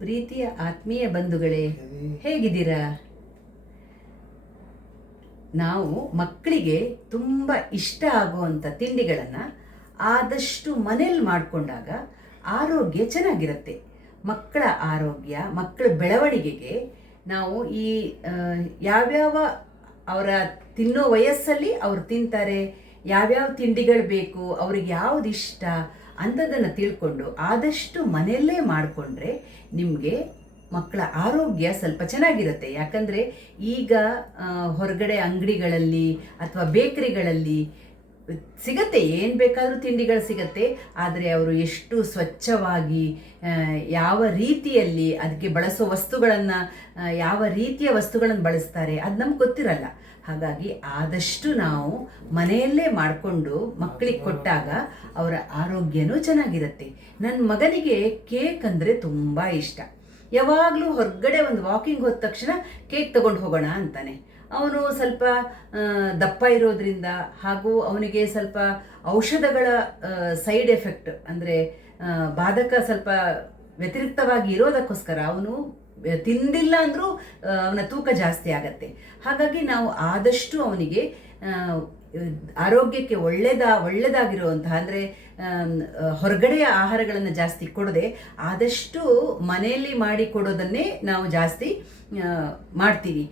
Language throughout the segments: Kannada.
ಪ್ರೀತಿಯ ಆತ್ಮೀಯ ಬಂಧುಗಳೇ, ಹೇಗಿದ್ದೀರಾ? ನಾವು ಮಕ್ಕಳಿಗೆ ತುಂಬ ಇಷ್ಟ ಆಗುವಂಥ ತಿಂಡಿಗಳನ್ನು ಆದಷ್ಟು ಮನೇಲಿ ಮಾಡಿಕೊಂಡಾಗ ಆರೋಗ್ಯ ಚೆನ್ನಾಗಿರುತ್ತೆ. ಮಕ್ಕಳ ಆರೋಗ್ಯ, ಮಕ್ಕಳ ಬೆಳವಣಿಗೆಗೆ ನಾವು ಈ ಯಾವ್ಯಾವ ಅವರ ತಿನ್ನೋ ವಯಸ್ಸಲ್ಲಿ ಅವ್ರು ತಿಂತಾರೆ, ಯಾವ್ಯಾವ ತಿಂಡಿಗಳು ಬೇಕು, ಅವ್ರಿಗೆ ಯಾವ್ದು ಇಷ್ಟ ಅಂಥದ್ದನ್ನು ತಿಳ್ಕೊಂಡು ಆದಷ್ಟು ಮನೆಯಲ್ಲೇ ಮಾಡಿಕೊಂಡ್ರೆ ನಿಮಗೆ ಮಕ್ಕಳ ಆರೋಗ್ಯ ಸ್ವಲ್ಪ ಚೆನ್ನಾಗಿರುತ್ತೆ. ಯಾಕಂದರೆ ಈಗ ಹೊರಗಡೆ ಅಂಗಡಿಗಳಲ್ಲಿ ಅಥವಾ ಬೇಕರಿಗಳಲ್ಲಿ ಸಿಗತ್ತೆ. ಏನು ಬೇಕಾದರೂ ತಿಂಡಿಗಳು ಸಿಗತ್ತೆ. ಆದರೆ ಅವರು ಎಷ್ಟು ಸ್ವಚ್ಛವಾಗಿ ಯಾವ ರೀತಿಯಲ್ಲಿ ಅದಕ್ಕೆ ಬಳಸೋ ವಸ್ತುಗಳನ್ನು ಯಾವ ರೀತಿಯ ವಸ್ತುಗಳನ್ನು ಬಳಸ್ತಾರೆ, ಅದು ನಮ್ಗೆ ಗೊತ್ತಿರಲ್ಲ. ಹಾಗಾಗಿ ಆದಷ್ಟು ನಾವು ಮನೆಯಲ್ಲೇ ಮಾಡಿಕೊಂಡು ಮಕ್ಕಳಿಗೆ ಕೊಟ್ಟಾಗ ಅವರ ಆರೋಗ್ಯನೂ ಚೆನ್ನಾಗಿರುತ್ತೆ. ನನ್ನ ಮಗನಿಗೆ ಕೇಕ್ ಅಂದರೆ ತುಂಬ ಇಷ್ಟ. ಯಾವಾಗಲೂ ಹೊರಗಡೆ ಒಂದು ವಾಕಿಂಗ್ ಹೋದ ತಕ್ಷಣ ಕೇಕ್ ತಗೊಂಡು ಹೋಗೋಣ ಅಂತಾನೆ. ಅವನು ಸ್ವಲ್ಪ ದಪ್ಪ ಇರೋದ್ರಿಂದ ಹಾಗೂ ಅವನಿಗೆ ಸ್ವಲ್ಪ ಔಷಧಗಳ ಸೈಡ್ ಎಫೆಕ್ಟ್ ಅಂದರೆ ಬಾಧಕ ಸ್ವಲ್ಪ ವ್ಯತಿರಿಕ್ತವಾಗಿ ಇರೋದಕ್ಕೋಸ್ಕರ ಅವನು ತಿಂದಿಲ್ಲ ಅಂದರೂ ಅವನ ತೂಕ ಜಾಸ್ತಿ ಆಗತ್ತೆ. ಹಾಗಾಗಿ ನಾವು ಆದಷ್ಟು ಅವನಿಗೆ ಆರೋಗ್ಯಕ್ಕೆ ಒಳ್ಳೆದ ಒಳ್ಳೆಯದಾಗಿರುವಂತಹ ಅಂದರೆ ಹೊರಗಡೆಯ ಆಹಾರಗಳನ್ನು ಜಾಸ್ತಿ ಕೊಡದೆ, ಆದಷ್ಟು ಮನೆಯಲ್ಲಿ ಮಾಡಿ ಕೊಡೋದನ್ನೇ ನಾವು ಜಾಸ್ತಿ ಮಾಡ್ತೀವಿ.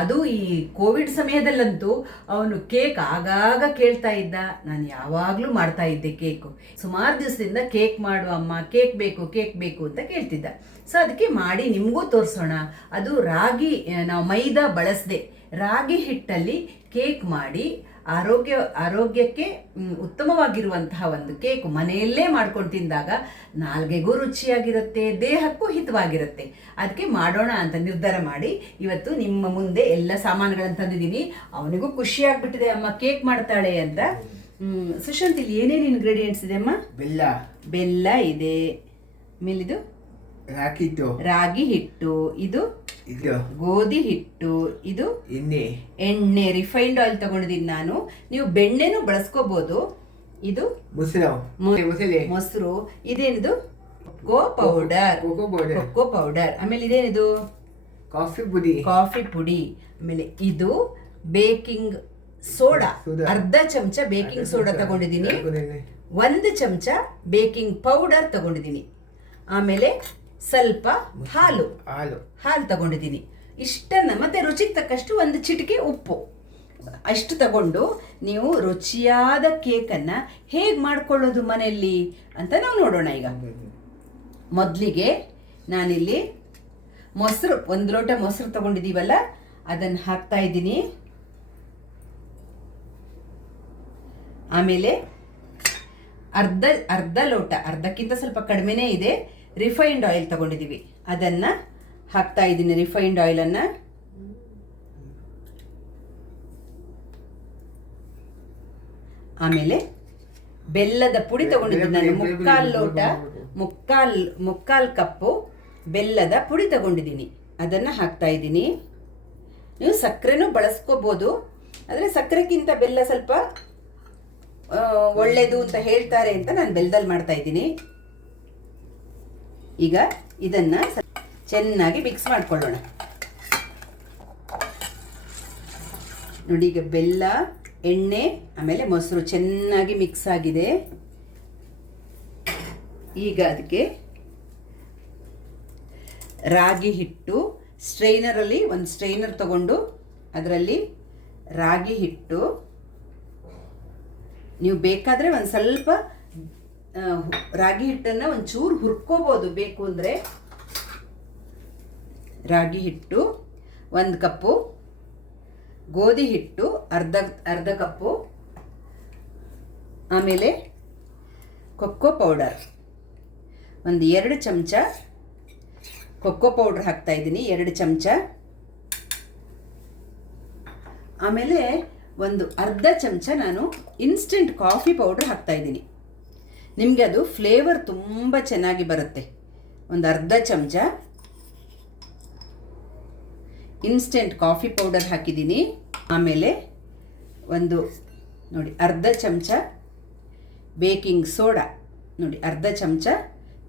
ಅದು ಈ ಕೋವಿಡ್ ಸಮಯದಲ್ಲಂತೂ ಅವನು ಕೇಕ್ ಆಗಾಗ ಕೇಳ್ತಾ ಇದ್ದ. ನಾನು ಯಾವಾಗಲೂ ಮಾಡ್ತಾ ಇದ್ದೆ ಕೇಕು. ಸುಮಾರು ದಿವಸದಿಂದ ಕೇಕ್ ಮಾಡು ಅಮ್ಮ, ಕೇಕ್ ಬೇಕು ಕೇಕ್ ಬೇಕು ಅಂತ ಕೇಳ್ತಿದ್ದ. ಸೊ ಅದಕ್ಕೆ ಮಾಡಿ ನಿಮಗೂ ತೋರಿಸೋಣ. ಅದು ರಾಗಿ ನಾವು ಮೈದಾ ಬಳಸದೆ. ರಾಗಿ ಹಿಟ್ಟಲ್ಲಿ ಕೇಕ್ ಮಾಡಿ ಆರೋಗ್ಯ ಆರೋಗ್ಯಕ್ಕೆ ಉತ್ತಮವಾಗಿರುವಂತಹ ಒಂದು ಕೇಕ್ ಮನೆಯಲ್ಲೇ ಮಾಡ್ಕೊಂಡು ತಿಂದಾಗ ನಾಲ್ಗೆಗೂ ರುಚಿಯಾಗಿರುತ್ತೆ ದೇಹಕ್ಕೂ ಹಿತವಾಗಿರುತ್ತೆ. ಅದಕ್ಕೆ ಮಾಡೋಣ ಅಂತ ನಿರ್ಧಾರ ಮಾಡಿ. ಇವತ್ತು ನಿಮ್ಮ ಮುಂದೆ ಎಲ್ಲ ಸಾಮಾನುಗಳನ್ನು ತಂದಿದ್ದೀನಿ. ಅವನಿಗೂ ಖುಷಿ ಆಗ್ಬಿಟ್ಟಿದೆ. ಅಮ್ಮ ಕೇಕ್ ಮಾಡ್ತಾಳೆ ಅಂತ. ಸುಶಾಂತ್ ಇಲ್ಲಿ ಏನೇನು ಇಂಗ್ರೀಡಿಯೆಂಟ್ಸ್ ಇದೆ ಅಮ್ಮ? ಬೆಲ್ಲ. ಬೆಲ್ಲ ಇದೆ. ಆಮೇಲಿದು ಹಾಕಿದ್ದು ರಾಗಿ ಹಿಟ್ಟು ಇದು ಇದು. ಗೋಧಿ ಹಿಟ್ಟು ಇದು ಎಣ್ಣೆ. ಎಣ್ಣೆ ರಿಫೈನ್ಡ್ ಆಯಿಲ್ ತಗೊಂಡಿದ್ದೀನಿ ನಾನು. ನೀವು ಬೆಣ್ಣೆನೂ ಬಳಸ್ಕೋಬಹುದು ಇದು ಮೊಸರು. ಮೊಸಳೆ ಮೊಸರು. ಇದೇನಿದು? ಕೋ powder cocoa powder cocoa powder ಆಮೇಲೆ ಇದೇನಿದು? ಕಾಫಿ ಪುಡಿ. ಕಾಫಿ ಪುಡಿ. ಆಮೇಲೆ ಇದು ಬೇಕಿಂಗ್ ಸೋಡಾ. ಅರ್ಧ ಚಮಚ ಬೇಕಿಂಗ್ ಸೋಡಾ ತಗೊಂಡಿದ್ದೀನಿ. ಒಂದು ಚಮಚ ಬೇಕಿಂಗ್ ಪೌಡರ್ ತಗೊಂಡಿದ್ದೀನಿ ಆಮೇಲೆ ಸ್ವಲ್ಪ ಹಾಲು. ಹಾಲು. ಹಾಲು ತಗೊಂಡಿದ್ದೀನಿ. ಇಷ್ಟನ್ನ ಮತ್ತೆ ರುಚಿಗೆ ತಕ್ಕಷ್ಟು ಒಂದು ಚಿಟಿಕೆ ಉಪ್ಪು. ಅಷ್ಟು ತಗೊಂಡು ನೀವು ರುಚಿಯಾದ ಕೇಕನ್ನು ಹೇಗೆ ಮಾಡ್ಕೊಳ್ಳೋದು ಮನೆಯಲ್ಲಿ ಅಂತ ನಾವು ನೋಡೋಣ ಈಗ. ಮೊದಲಿಗೆ ನಾನಿಲ್ಲಿ ಮೊಸರು ಒಂದು ಲೋಟ ಮೊಸರು ತಗೊಂಡಿದ್ದೀವಲ್ಲ ಅದನ್ನು ಹಾಕ್ತಾ ಇದ್ದೀನಿ. ಆಮೇಲೆ ಅರ್ಧ ಅರ್ಧ ಲೋಟ ಅರ್ಧಕ್ಕಿಂತ ಸ್ವಲ್ಪ ಕಡಿಮೆನೇ ಇದೆ. ರಿಫೈನ್ಡ್ ಆಯಿಲ್ ತಗೊಂಡಿದ್ದೀವಿ ಅದನ್ನ ಹಾಕ್ತಾ ಇದ್ದೀನಿ ರಿಫೈನ್ಡ್ ಆಯಿಲನ್ನು ಆಮೇಲೆ ಬೆಲ್ಲದ ಪುಡಿ ತಗೊಂಡಿದ್ದೀನಿ ನಾನು. ಮುಕ್ಕಾಲು ಲೋಟ ಮುಕ್ಕಾಲು ಮುಕ್ಕಾಲು ಕಪ್ಪು ಬೆಲ್ಲದ ಪುಡಿ ತಗೊಂಡಿದ್ದೀನಿ. ಅದನ್ನು ಹಾಕ್ತಾ ಇದ್ದೀನಿ. ನೀವು ಸಕ್ಕರೆನೂ ಬಳಸ್ಕೋಬೋದು. ಆದರೆ ಸಕ್ಕರೆಗಿಂತ ಬೆಲ್ಲ ಸ್ವಲ್ಪ ಒಳ್ಳೇದು ಒಳ್ಳೆಯದು ಅಂತ ಹೇಳ್ತಾರೆ ಅಂತ ನಾನು ಬೆಲ್ಲದಲ್ಲಿ ಮಾಡ್ತಾ ಇದ್ದೀನಿ. ಈಗ ಇದನ್ನು ಚೆನ್ನಾಗಿ ಮಿಕ್ಸ್ ಮಾಡ್ಕೊಳ್ಳೋಣ. ನೋಡಿ, ಈಗ ಬೆಲ್ಲ, ಎಣ್ಣೆ, ಆಮೇಲೆ ಮೊಸರು ಚೆನ್ನಾಗಿ ಮಿಕ್ಸ್ ಆಗಿದೆ. ಈಗ ಅದಕ್ಕೆ ರಾಗಿ ಹಿಟ್ಟು ಸ್ಟ್ರೈನರಲ್ಲಿ ಒಂದು ಸ್ಟ್ರೈನರ್ ತಗೊಂಡು ಅದರಲ್ಲಿ ರಾಗಿ ಹಿಟ್ಟು. ನೀವು ಬೇಕಾದರೆ ಒಂದು ಸ್ವಲ್ಪ ರಾಗಿ ಹಿಟ್ಟನ್ನು ಒಂಚೂರು ಹುರ್ಕೋಬೋದು. ಬೇಕು ಅಂದರೆ ರಾಗಿ ಹಿಟ್ಟು ಒಂದು ಕಪ್ಪು, ಗೋಧಿ ಹಿಟ್ಟು ಅರ್ಧ ಅರ್ಧ ಕಪ್ಪು, ಆಮೇಲೆ ಕೊಕ್ಕೋ ಪೌಡರ್. ಒಂದು ಎರಡು ಚಮಚ ಕೊಕ್ಕೋ ಪೌಡ್ರ್ ಹಾಕ್ತಾ ಇದ್ದೀನಿ. ಎರಡು ಚಮಚ. ಆಮೇಲೆ ಒಂದು ಅರ್ಧ ಚಮಚ ನಾನು ಇನ್ಸ್ಟೆಂಟ್ ಕಾಫಿ ಪೌಡ್ರ್ ಹಾಕ್ತಾ ಇದ್ದೀನಿ. ನಿಮಗೆ ಅದು ಫ್ಲೇವರ್ ತುಂಬ ಚೆನ್ನಾಗಿ ಬರುತ್ತೆ. ಒಂದು ಅರ್ಧ ಚಮಚ ಇನ್ಸ್ಟೆಂಟ್ ಕಾಫಿ ಪೌಡರ್ ಹಾಕಿದ್ದೀನಿ. ಆಮೇಲೆ ಒಂದು, ನೋಡಿ, ಅರ್ಧ ಚಮಚ ಬೇಕಿಂಗ್ ಸೋಡಾ ನೋಡಿ, ಅರ್ಧ ಚಮಚ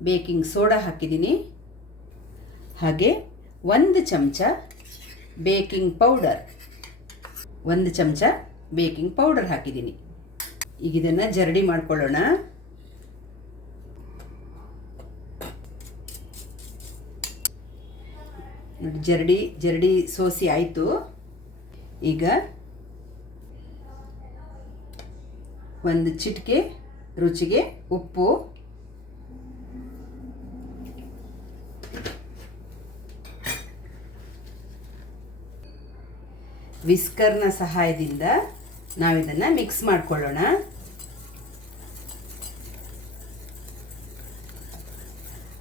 ಬೇಕಿಂಗ್ ಸೋಡಾ ಹಾಕಿದ್ದೀನಿ. ಹಾಗೆ ಒಂದು ಚಮಚ ಬೇಕಿಂಗ್ ಪೌಡರ್ ಒಂದು ಚಮಚ ಬೇಕಿಂಗ್ ಪೌಡರ್ ಹಾಕಿದ್ದೀನಿ. ಈಗ ಇದನ್ನು ಜರಡಿ ಮಾಡ್ಕೊಳ್ಳೋಣ. ಜರಡಿ ಜರಡಿ ಸೋಸಿ ಆಯಿತು. ಈಗ ಒಂದು ಚಿಟಿಕೆ ರುಚಿಗೆ ಉಪ್ಪು. ವಿಸ್ಕರ್ನ ಸಹಾಯದಿಂದ ನಾವು ಇದನ್ನು ಮಿಕ್ಸ್ ಮಾಡ್ಕೊಳ್ಳೋಣ.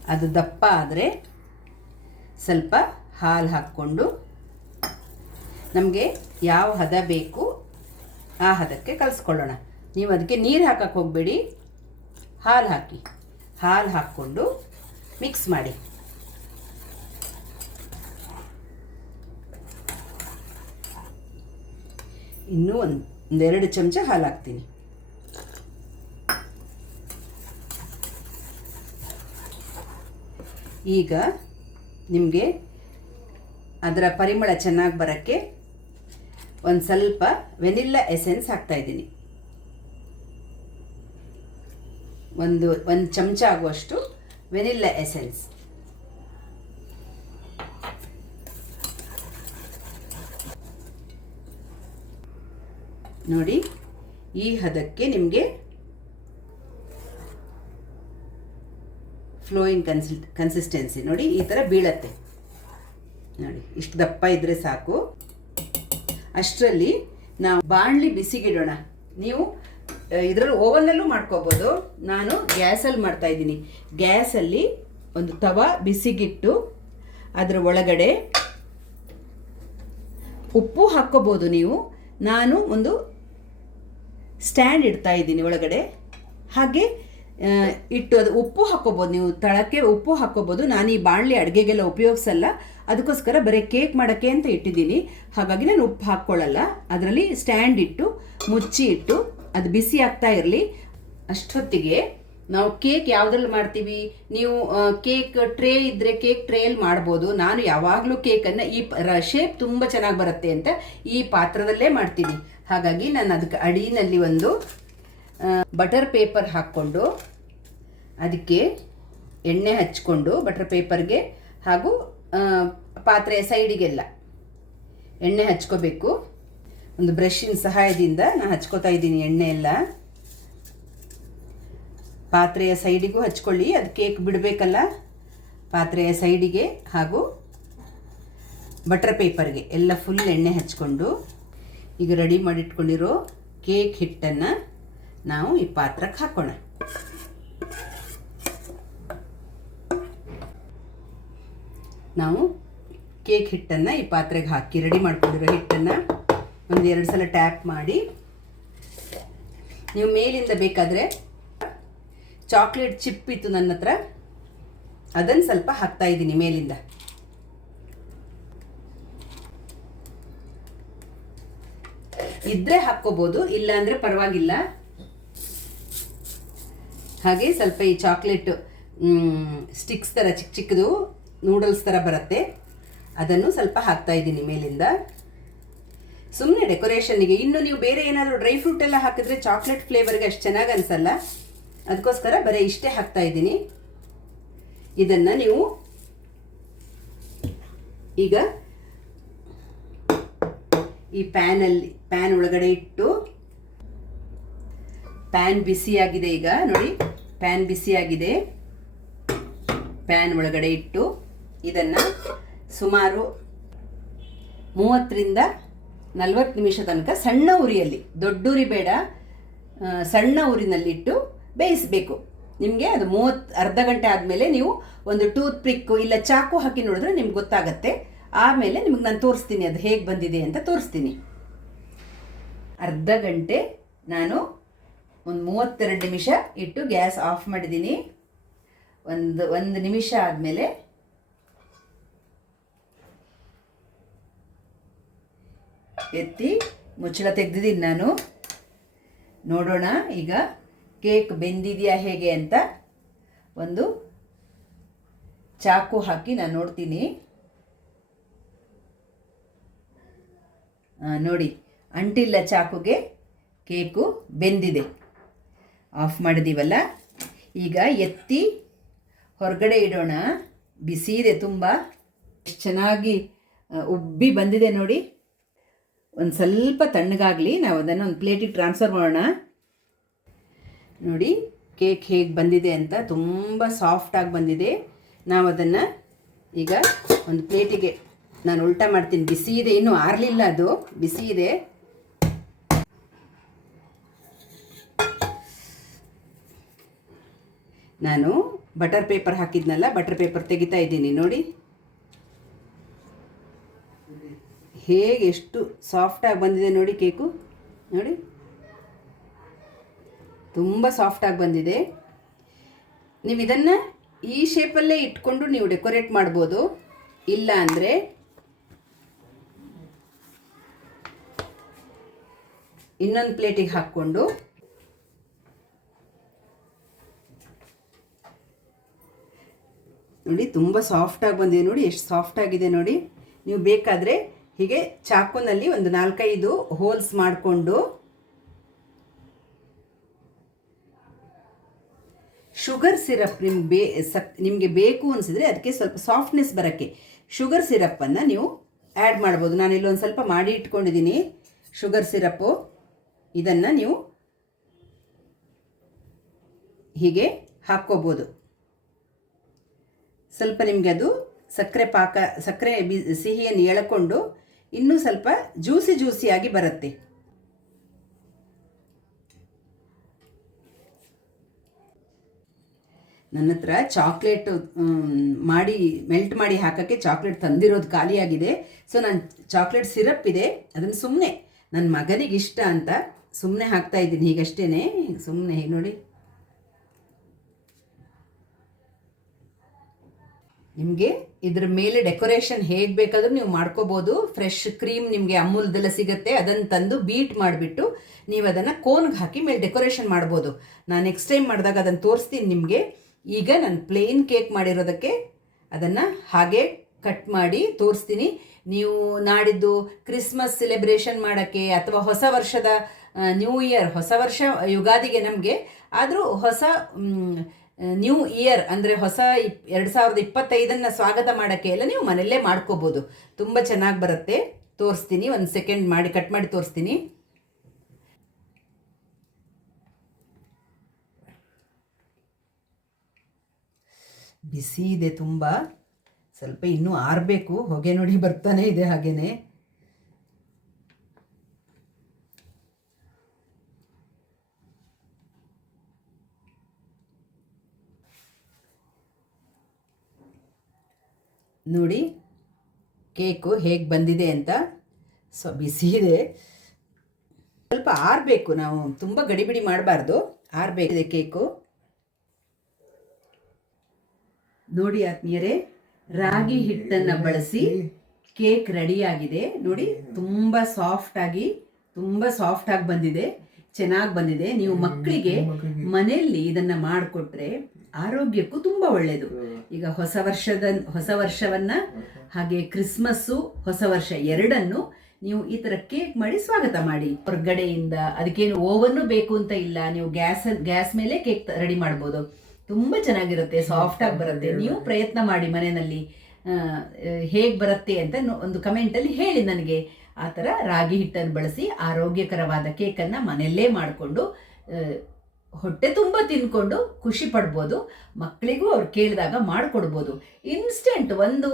ಅದು ದಪ್ಪ ಆದರೆ ಸ್ವಲ್ಪ ಹಾಲು ಹಾಕ್ಕೊಂಡು ನಮಗೆ ಯಾವ ಹದ ಬೇಕು ಆ ಹದಕ್ಕೆ ಕಲಿಸ್ಕೊಳ್ಳೋಣ. ನೀವು ಅದಕ್ಕೆ ನೀರು ಹಾಕಕ್ಕೆ ಹೋಗಬೇಡಿ. ಹಾಲು ಹಾಕಿ. ಹಾಲು ಹಾಕ್ಕೊಂಡು ಮಿಕ್ಸ್ ಮಾಡಿ. ಇನ್ನೂ ಒಂದು, ಒಂದೆರಡು ಚಮಚ ಹಾಲು ಹಾಕ್ತೀನಿ. ಈಗ ನಿಮಗೆ ಅದರ ಪರಿಮಳ ಚೆನ್ನಾಗಿ ಬರೋಕ್ಕೆ ಒಂದು ಸ್ವಲ್ಪ ವೆನಿಲ್ಲ ಎಸೆನ್ಸ್ ಹಾಕ್ತಾ ಇದ್ದೀನಿ. ಒಂದು ಒಂದು ಚಮಚ ಆಗುವಷ್ಟು ವೆನಿಲ್ಲ ಎಸೆನ್ಸ್. ನೋಡಿ, ಈ ಹದಕ್ಕೆ ನಿಮಗೆ ಫ್ಲೋಯಿಂಗ್ ಕನ್ಸಿ ಕನ್ಸಿಸ್ಟೆನ್ಸಿ ನೋಡಿ, ಈ ಥರ ಬೀಳತ್ತೆ. ನೋಡಿ, ಇಷ್ಟು ದಪ್ಪ ಇದ್ದರೆ ಸಾಕು. ಅಷ್ಟರಲ್ಲಿ ನಾವು ಬಾಣಲಿ ಬಿಸಿಗಿಡೋಣ. ನೀವು ಇದರಲ್ಲಿ ಓವನ್ನಲ್ಲೂ ಮಾಡ್ಕೋಬೋದು. ನಾನು ಗ್ಯಾಸಲ್ಲಿ ಮಾಡ್ತಾ ಇದ್ದೀನಿ. ಗ್ಯಾಸಲ್ಲಿ ಒಂದು ತವ ಬಿಸಿಗಿಟ್ಟು, ಅದರ ಒಳಗಡೆ ಉಪ್ಪು ಹಾಕ್ಕೋಬೋದು ನೀವು. ನಾನು ಒಂದು ಸ್ಟ್ಯಾಂಡ್ ಇಡ್ತಾ ಇದ್ದೀನಿ ಒಳಗಡೆ. ಹಾಗೆ ಇಟ್ಟು ಅದು ಉಪ್ಪು ಹಾಕ್ಕೋಬೋದು. ನೀವು ತಳಕ್ಕೆ ಉಪ್ಪು ಹಾಕ್ಕೋಬೋದು. ನಾನು ಈ ಬಾಣಲಿ ಅಡುಗೆಗೆಲ್ಲ ಉಪಯೋಗಿಸಲ್ಲ. ಅದಕ್ಕೋಸ್ಕರ ಬರೀ ಕೇಕ್ ಮಾಡೋಕ್ಕೆ ಅಂತ ಇಟ್ಟಿದ್ದೀನಿ. ಹಾಗಾಗಿ ನಾನು ಉಪ್ಪು ಹಾಕ್ಕೊಳ್ಳಲ್ಲ. ಅದರಲ್ಲಿ ಸ್ಟ್ಯಾಂಡ್ ಇಟ್ಟು, ಮುಚ್ಚಿ ಇಟ್ಟು, ಅದು ಬಿಸಿ ಆಗ್ತಾ ಇರಲಿ. ಅಷ್ಟೊತ್ತಿಗೆ ನಾವು ಕೇಕ್ ಯಾವುದ್ರಲ್ಲಿ ಮಾಡ್ತೀವಿ? ನೀವು ಕೇಕ್ ಟ್ರೇ ಇದ್ದರೆ ಕೇಕ್ ಟ್ರೇಯಲ್ಲಿ ಮಾಡ್ಬೋದು. ನಾನು ಯಾವಾಗಲೂ ಕೇಕನ್ನು ಈ ಶೇಪ್ ತುಂಬ ಚೆನ್ನಾಗಿ ಬರುತ್ತೆ ಅಂತ ಈ ಪಾತ್ರದಲ್ಲೇ ಮಾಡ್ತೀನಿ. ಹಾಗಾಗಿ ನಾನು ಅದಕ್ಕೆ ಅಡಿನಲ್ಲಿ ಒಂದು ಬಟರ್ ಪೇಪರ್ ಹಾಕ್ಕೊಂಡು, ಅದಕ್ಕೆ ಎಣ್ಣೆ ಹಚ್ಕೊಂಡು ಬಟರ್ ಪೇಪರ್ಗೆ ಹಾಗೂ ಪಾತ್ರೆಯ ಸೈಡಿಗೆಲ್ಲ ಎಣ್ಣೆ ಹಚ್ಕೋಬೇಕು. ಒಂದು ಬ್ರಷಿನ ಸಹಾಯದಿಂದ ನಾನು ಹಚ್ಕೋತಾ ಇದ್ದೀನಿ ಎಣ್ಣೆ ಎಲ್ಲ. ಪಾತ್ರೆಯ ಸೈಡಿಗೂ ಹಚ್ಕೊಳ್ಳಿ, ಅದು ಕೇಕ್ ಬಿಡಬೇಕಲ್ಲ. ಪಾತ್ರೆಯ ಸೈಡಿಗೆ ಹಾಗೂ ಬಟರ್ ಪೇಪರ್ಗೆ ಎಲ್ಲ ಫುಲ್ ಎಣ್ಣೆ ಹಚ್ಕೊಂಡು, ಈಗ ರೆಡಿ ಮಾಡಿಟ್ಕೊಂಡಿರೋ ಕೇಕ್ ಹಿಟ್ಟನ್ನು ನಾವು ಈ ಪಾತ್ರಕ್ಕೆ ಹಾಕೋಣ. ನಾವು ಕೇಕ್ ಹಿಟ್ಟನ್ನು ಈ ಪಾತ್ರೆಗೆ ಹಾಕಿ ರೆಡಿ ಮಾಡ್ಕೊಂಡಿರೋ ಹಿಟ್ಟನ್ನು ಒಂದು ಎರಡು ಸಲ ಟ್ಯಾಪ್ ಮಾಡಿ. ನೀವು ಮೇಲಿಂದ ಬೇಕಾದರೆ ಚಾಕ್ಲೇಟ್ ಚಿಪ್ ಇತ್ತು ನನ್ನ ಹತ್ರ, ಅದನ್ನು ಸ್ವಲ್ಪ ಹಾಕ್ತಾ ಇದ್ದೀನಿ ಮೇಲಿಂದ. ಇದ್ರೆ ಹಾಕ್ಕೋಬೋದು ಇಲ್ಲ ಅಂದರೆ ಪರವಾಗಿಲ್ಲ. ಹಾಗೆ ಸ್ವಲ್ಪ ಈ ಚಾಕ್ಲೇಟ್ ಸ್ಟಿಕ್ಸ್ ಥರ ಚಿಕ್ಕ ಚಿಕ್ಕದು ನೂಡಲ್ಸ್ ಥರ ಬರುತ್ತೆ. ಅದನ್ನು ಸ್ವಲ್ಪ ಹಾಕ್ತಾ ಇದ್ದೀನಿ ಮೇಲಿಂದ. ಸುಮ್ಮನೆ ಡೆಕೋರೇಷನ್ಗೆ ಇನ್ನು ನೀವು ಬೇರೆ ಏನಾದರೂ ಡ್ರೈ ಫ್ರೂಟ್ ಎಲ್ಲ ಹಾಕಿದ್ರೆ ಚಾಕ್ಲೇಟ್ ಫ್ಲೇವರ್ಗೆ ಅಷ್ಟು ಚೆನ್ನಾಗಿ ಅನಿಸಲ್ಲ. ಅದಕ್ಕೋಸ್ಕರ ಬರೀ ಇಷ್ಟೇ ಹಾಕ್ತಾ ಇದ್ದೀನಿ. ಇದನ್ನು ನೀವು ಈಗ ಈ ಪ್ಯಾನಲ್ಲಿ ಪ್ಯಾನ್ ಒಳಗಡೆ ಇಟ್ಟು ಪ್ಯಾನ್ ಬಿಸಿಯಾಗಿದೆ ಈಗ. ನೋಡಿ ಪ್ಯಾನ್ ಬಿಸಿಯಾಗಿದೆ ಪ್ಯಾನ್ ಒಳಗಡೆ ಇಟ್ಟು ಇದನ್ನು ಸುಮಾರು ಮೂವತ್ತರಿಂದ ನಲವತ್ತು ನಿಮಿಷ ತನಕ ಸಣ್ಣ ಉರಿಯಲ್ಲಿ, ದೊಡ್ಡ ಉರಿ ಬೇಡ ಸಣ್ಣ ಉರಿನಲ್ಲಿಟ್ಟು ಬೇಯಿಸಬೇಕು. ನಿಮಗೆ ಅದು ಮೂವತ್ತು, ಅರ್ಧ ಗಂಟೆ ಆದಮೇಲೆ ನೀವು ಒಂದು ಟೂತ್ ಪಿಕ್ಕು ಇಲ್ಲ ಚಾಕು ಹಾಕಿ ನೋಡಿದ್ರೆ ನಿಮ್ಗೆ ಗೊತ್ತಾಗತ್ತೆ. ಆಮೇಲೆ ನಿಮ್ಗೆ ನಾನು ತೋರಿಸ್ತೀನಿ ಅದು ಹೇಗೆ ಬಂದಿದೆ ಅಂತ ತೋರಿಸ್ತೀನಿ. ಅರ್ಧ ಗಂಟೆ ನಾನು ಒಂದು ಮೂವತ್ತೆರಡು ನಿಮಿಷ ಇಟ್ಟು ಗ್ಯಾಸ್ ಆಫ್ ಮಾಡಿದ್ದೀನಿ. ಒಂದು ಒಂದು ನಿಮಿಷ ಆದಮೇಲೆ ಎತ್ತಿ ಮುಚ್ಚಳ ತೆಗೆದಿದ್ದೀನಿ ನಾನು. ನೋಡೋಣ, ಈಗ ಕೇಕ್ ಬೆಂದಿದೆಯಾ ಹೇಗೆ ಅಂತ ಒಂದು ಚಾಕು ಹಾಕಿ ನಾನು ನೋಡ್ತೀನಿ. ನೋಡಿ, ಅಂಟಿಲ್ಲ ಚಾಕುಗೆ ಕೇಕು ಬೆಂದಿದೆ. ಆಫ್ ಮಾಡಿದೀವಲ್ಲ? ಈಗ ಎತ್ತಿ ಹೊರಗಡೆ ಇಡೋಣ. ಬಿಸಿ ಇದೆ ತುಂಬ. ಚೆನ್ನಾಗಿ ಉಬ್ಬಿ ಬಂದಿದೆ ನೋಡಿ. ಒಂದು ಸ್ವಲ್ಪ ತಣ್ಣಗಾಗಲಿ ನಾವು ಅದನ್ನು ಒಂದು ಪ್ಲೇಟಿಗೆ ಟ್ರಾನ್ಸ್ಫರ್ ಮಾಡೋಣ. ನೋಡಿ ಕೇಕ್ ಹೇಗೆ ಬಂದಿದೆ ಅಂತ ತುಂಬ ಸಾಫ್ಟಾಗಿ ಬಂದಿದೆ. ನಾವು ಅದನ್ನು ಈಗ ಒಂದು ಪ್ಲೇಟಿಗೆ ನಾನು ಉಲ್ಟಾ ಮಾಡ್ತೀನಿ. ಬಿಸಿ ಇದೆ, ಇನ್ನೂ ಆರಲಿಲ್ಲ ಅದು. ಬಿಸಿ ಇದೆ. ನಾನು ಬಟರ್ ಪೇಪರ್ ಹಾಕಿದ್ನಲ್ಲ ಬಟರ್ ಪೇಪರ್ ತೆಗಿತಾ ಇದ್ದೀನಿ. ನೋಡಿ. ಹೇಗೆ ಎಷ್ಟು ಸಾಫ್ಟಾಗಿ ಬಂದಿದೆ ನೋಡಿ ಕೇಕು. ನೋಡಿ. ತುಂಬ ಸಾಫ್ಟಾಗಿ ಬಂದಿದೆ. ನೀವು ಇದನ್ನು ಈ ಶೇಪಲ್ಲೇ ಇಟ್ಕೊಂಡು ನೀವು ಡೆಕೋರೇಟ್ ಮಾಡ್ಬೋದು. ಇಲ್ಲ ಅಂದರೆ ಇನ್ನೊಂದು ಪ್ಲೇಟಿಗೆ ಹಾಕ್ಕೊಂಡು. ನೋಡಿ ತುಂಬ ಸಾಫ್ಟಾಗಿ ಬಂದಿದೆ ನೋಡಿ, ಎಷ್ಟು ಸಾಫ್ಟಾಗಿದೆ ನೋಡಿ. ನೀವು ಬೇಕಾದರೆ ಹೀಗೆ ಚಾಕುನಲ್ಲಿ ಒಂದು ನಾಲ್ಕೈದು ಹೋಲ್ಸ್ ಮಾಡಿಕೊಂಡು ಶುಗರ್ ಸಿರಪ್ ನಿಮ್ಗೆ ಬೇ ಸಕ್ ನಿಮಗೆ ಬೇಕು ಅನ್ಸಿದ್ರೆ ಅದಕ್ಕೆ ಸ್ವಲ್ಪ ಸಾಫ್ಟ್ನೆಸ್ ಬರೋಕ್ಕೆ ಶುಗರ್ ಸಿರಪ್ಪನ್ನು ನೀವು ಆ್ಯಡ್ ಮಾಡ್ಬೋದು. ನಾನು ಇಲ್ಲೊಂದು ಸ್ವಲ್ಪ ಮಾಡಿ ಇಟ್ಕೊಂಡಿದ್ದೀನಿ ಶುಗರ್ ಸಿರಪ್ಪು. ಇದನ್ನು ನೀವು ಹೀಗೆ ಹಾಕ್ಕೋಬೋದು. ಸ್ವಲ್ಪ ನಿಮಗೆ ಅದು ಸಕ್ಕರೆ ಪಾಕ ಸಕ್ಕರೆ ಬಿ ಸಿಹಿಯನ್ನು ಎಳ್ಕೊಂಡು ಇನ್ನೂ ಸ್ವಲ್ಪ ಜ್ಯೂಸಿ ಜ್ಯೂಸಿಯಾಗಿ ಬರುತ್ತೆ. ನನ್ನ ಹತ್ರ ಚಾಕ್ಲೇಟ್ ಮಾಡಿ, ಮೆಲ್ಟ್ ಮಾಡಿ ಹಾಕೋಕ್ಕೆ ಚಾಕ್ಲೇಟ್ ತಂದಿರೋದು ಖಾಲಿಯಾಗಿದೆ. ಸೊ, ನಾನು ಚಾಕ್ಲೇಟ್ ಸಿರಪ್ ಇದೆ. ಅದನ್ನು ಸುಮ್ಮನೆ ನನ್ನ ಮಗನಿಗೆ ಇಷ್ಟ ಅಂತ ಸುಮ್ಮನೆ ಹಾಕ್ತಾ ಇದ್ದೀನಿ ಹೀಗಷ್ಟೇ ಸುಮ್ಮನೆ ಹೀಗೆ ನೋಡಿ? ನಿಮಗೆ ಇದ್ರ ಮೇಲೆ ಡೆಕೋರೇಷನ್ ಹೇಗೆ ಬೇಕಾದರೂ ನೀವು ಮಾಡ್ಕೋಬೋದು. ಫ್ರೆಶ್ ಕ್ರೀಮ್ ನಿಮಗೆ ಅಮೂಲ್ದೆಲ್ಲ ಸಿಗುತ್ತೆ ಅದನ್ನು ತಂದು ಬೀಟ್ ಮಾಡಿಬಿಟ್ಟು ನೀವು ಅದನ್ನು ಕೋನ್ಗೆ ಹಾಕಿ ಮೇಲೆ ಡೆಕೋರೇಷನ್ ಮಾಡ್ಬೋದು. ನಾನು ನೆಕ್ಸ್ಟ್ ಟೈಮ್ ಮಾಡಿದಾಗ ಅದನ್ನು ತೋರಿಸ್ತೀನಿ ನಿಮಗೆ. ಈಗ ನಾನು ಪ್ಲೇನ್ ಕೇಕ್ ಮಾಡಿರೋದಕ್ಕೆ ಅದನ್ನು ಹಾಗೆ ಕಟ್ ಮಾಡಿ ತೋರಿಸ್ತೀನಿ. ನೀವು ನಾಡಿದ್ದು ಕ್ರಿಸ್ಮಸ್ ಸೆಲೆಬ್ರೇಷನ್ ಮಾಡೋಕ್ಕೆ ಅಥವಾ ಹೊಸ ವರ್ಷದ ನ್ಯೂ ಇಯರ್ ಹೊಸ ವರ್ಷ ಯುಗಾದಿಗೆ ನಮಗೆ, ಆದರೂ ಹೊಸ ನ್ಯೂ ಇಯರ್ ಅಂದರೆ ಹೊಸ ಎರಡು ಸಾವಿರದ ಇಪ್ಪತ್ತೈದನ್ನು ಸ್ವಾಗತ ಮಾಡೋಕ್ಕೆ ಎಲ್ಲ ನೀವು ಮನೆಯಲ್ಲೇ ಮಾಡ್ಕೋಬೋದು. ತುಂಬ ಚೆನ್ನಾಗಿ ಬರುತ್ತೆ. ತೋರಿಸ್ತೀನಿ, ಒಂದು ಸೆಕೆಂಡ್ ಮಾಡಿ ಕಟ್ ಮಾಡಿ ತೋರಿಸ್ತೀನಿ. ಬಿಸಿ ಇದೆ ತುಂಬ. ಸ್ವಲ್ಪ ಇನ್ನೂ ಆರಬೇಕು. ಹೊಗೆ ನೋಡಿ ಬರ್ತಾನೆ ಇದೆ ಹಾಗೇನೆ. ನೋಡಿ, ಕೇಕು ಹೇಗೆ ಬಂದಿದೆ ಅಂತ. ಸೊ, ಬಿಸಿ ಇದೆ. ಸ್ವಲ್ಪ ಆರಬೇಕು ನಾವು, ತುಂಬ ಗಡಿಬಿಡಿ ಮಾಡಬಾರ್ದು. ಆರಬೇಕಿದೆ ಕೇಕು. ನೋಡಿ ಆತ್ಮೀಯರೇ, ರಾಗಿ ಹಿಟ್ಟನ್ನು ಬಳಸಿ ಕೇಕ್ ರೆಡಿಯಾಗಿದೆ. ನೋಡಿ, ತುಂಬ ಸಾಫ್ಟಾಗಿ ತುಂಬ ಸಾಫ್ಟಾಗಿ ಬಂದಿದೆ. ಚೆನ್ನಾಗಿ ಬಂದಿದೆ. ನೀವು ಮಕ್ಕಳಿಗೆ ಮನೆಯಲ್ಲಿ ಇದನ್ನ ಮಾಡಿಕೊಟ್ರೆ ಆರೋಗ್ಯಕ್ಕೂ ತುಂಬಾ ಒಳ್ಳೆಯದು ಈಗ ಹೊಸ ವರ್ಷದ ಹೊಸ ವರ್ಷವನ್ನ ಹಾಗೆ ಕ್ರಿಸ್ಮಸ್ಸು ಹೊಸ ವರ್ಷ ಎರಡನ್ನು ನೀವು ಈ ಥರ ಕೇಕ್ ಮಾಡಿ ಸ್ವಾಗತ ಮಾಡಿ. ಹೊರಗಡೆಯಿಂದ ಅದಕ್ಕೇನು ಓವನ್ನು ಬೇಕು ಅಂತ ಇಲ್ಲ. ನೀವು ಗ್ಯಾಸ್ ಗ್ಯಾಸ್ ಮೇಲೆ ಕೇಕ್ ರೆಡಿ ಮಾಡ್ಬೋದು. ತುಂಬಾ ಚೆನ್ನಾಗಿರುತ್ತೆ ಸಾಫ್ಟ್ ಆಗಿ ಬರುತ್ತೆ. ನೀವು ಪ್ರಯತ್ನ ಮಾಡಿ ಮನೆಯಲ್ಲಿ. ಹೇಗೆ ಬರುತ್ತೆ ಅಂತ ಒಂದು ಕಮೆಂಟಲ್ಲಿ ಹೇಳಿ ನನಗೆ. ಆ ಥರ ರಾಗಿ ಹಿಟ್ಟನ್ನು ಬಳಸಿ ಆರೋಗ್ಯಕರವಾದ ಕೇಕನ್ನು ಮನೆಯಲ್ಲೇ ಮಾಡಿಕೊಂಡು ಹೊಟ್ಟೆ ತುಂಬ ತಿನ್ಕೊಂಡು ಖುಷಿ ಪಡ್ಬೋದು. ಮಕ್ಕಳಿಗೂ ಅವ್ರು ಕೇಳಿದಾಗ ಮಾಡಿಕೊಡ್ಬೋದು. ಇನ್ಸ್ಟೆಂಟ್ ಒಂದು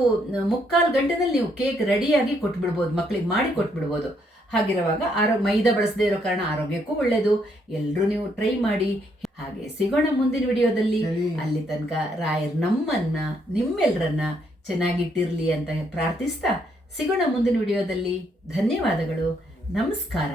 ಮುಕ್ಕಾಲು ಗಂಟೆನಲ್ಲಿ ನೀವು ಕೇಕ್ ರೆಡಿಯಾಗಿ ಕೊಟ್ಬಿಡ್ಬೋದು ಮಕ್ಕಳಿಗೆ ಮಾಡಿ ಕೊಟ್ಬಿಡ್ಬೋದು. ಹಾಗಿರುವಾಗ ಆರೋ ಮೈದಾ ಬಳಸದೇ ಇರೋ ಕಾರಣ ಆರೋಗ್ಯಕ್ಕೂ ಒಳ್ಳೆಯದು ಎಲ್ಲರೂ ನೀವು ಟ್ರೈ ಮಾಡಿ. ಹಾಗೆ ಸಿಗೋಣ ಮುಂದಿನ ವಿಡಿಯೋದಲ್ಲಿ. ಅಲ್ಲಿ ತನಕ ರಾಯರ್ ನಮ್ಮನ್ನ ನಿಮ್ಮೆಲ್ಲರನ್ನ ಚೆನ್ನಾಗಿಟ್ಟಿರಲಿ ಅಂತ ಪ್ರಾರ್ಥಿಸ್ತಾ ಸಿಗೋಣ ಮುಂದಿನ ವಿಡಿಯೋದಲ್ಲಿ. ಧನ್ಯವಾದಗಳು. ನಮಸ್ಕಾರ.